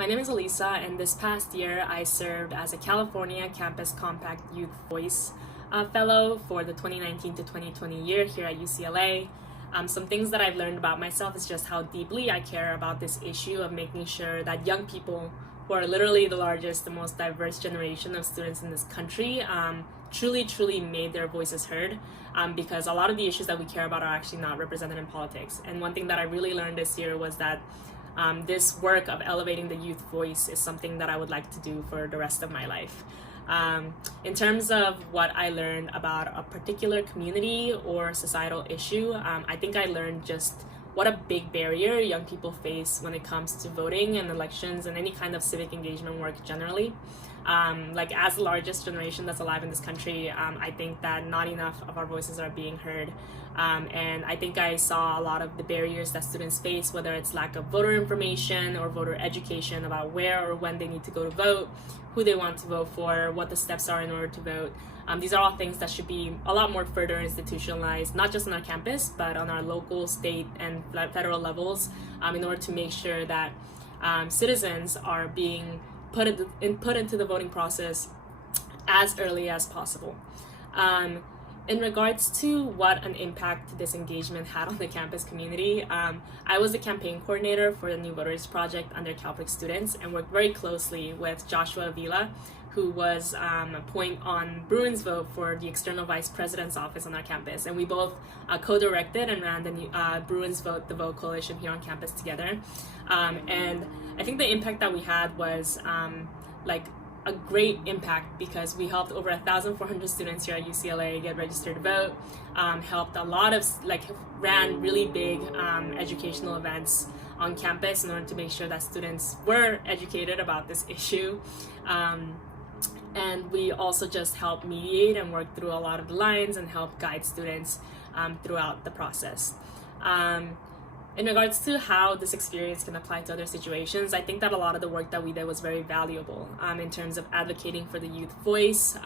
My name is Elisa, and this past year I served as a California Campus Compact Youth Voice Fellow for the 2019 to 2020 year here at UCLA. Some things that I've learned about myself is just how deeply I care about this issue of making sure that young people, who are literally the largest, the most diverse generation of students in this country, truly made their voices heard, because a lot of the issues that we care about are actually not represented in politics. And one thing that I really learned this year was that this work of elevating the youth voice is something that I would like to do for the rest of my life. In terms of what I learned about a particular community or societal issue, I think I learned just what a big barrier young people face when it comes to voting and elections and any kind of civic engagement work generally. As the largest generation that's alive in this country, I think that not enough of our voices are being heard. And I think I saw a lot of the barriers that students face, whether it's lack of voter information or voter education about where or when they need to go to vote, who they want to vote for, what the steps are in order to vote. These are all things that should be a lot more further institutionalized, not just on our campus, but on our local, state, and federal levels, in order to make sure that citizens are being put into the voting process as early as possible. In regards to what an impact this engagement had on the campus community, I was the campaign coordinator for the New Voters Project under CalPIC students and worked very closely with Joshua Avila, who was a point on Bruin's vote for the external vice president's office on our campus. And we both co-directed and ran the Bruin's Vote the Vote coalition here on campus together. And I think the impact that we had was a great impact because we helped over 1,400 students here at UCLA get registered to vote, helped a lot of, ran really big educational events on campus in order to make sure that students were educated about this issue. And we also just helped mediate and work through a lot of the lines and help guide students throughout the process. In regards to how this experience can apply to other situations, I think that a lot of the work that we did was very valuable in terms of advocating for the youth voice,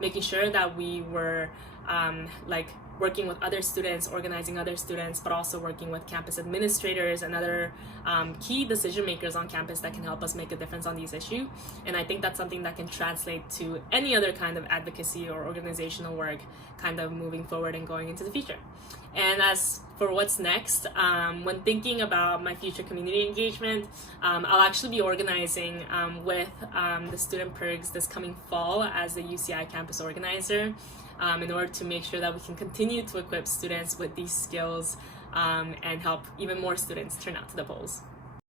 making sure that we were working with other students, organizing other students, but also working with campus administrators and other key decision makers on campus that can help us make a difference on these issues. And I think that's something that can translate to any other kind of advocacy or organizational work kind of moving forward and going into the future. And as for what's next, when thinking about my future community engagement, I'll actually be organizing with the Student Perks this coming fall as the UCI campus organizer, in order to make sure that we can continue to equip students with these skills and help even more students turn out to the polls.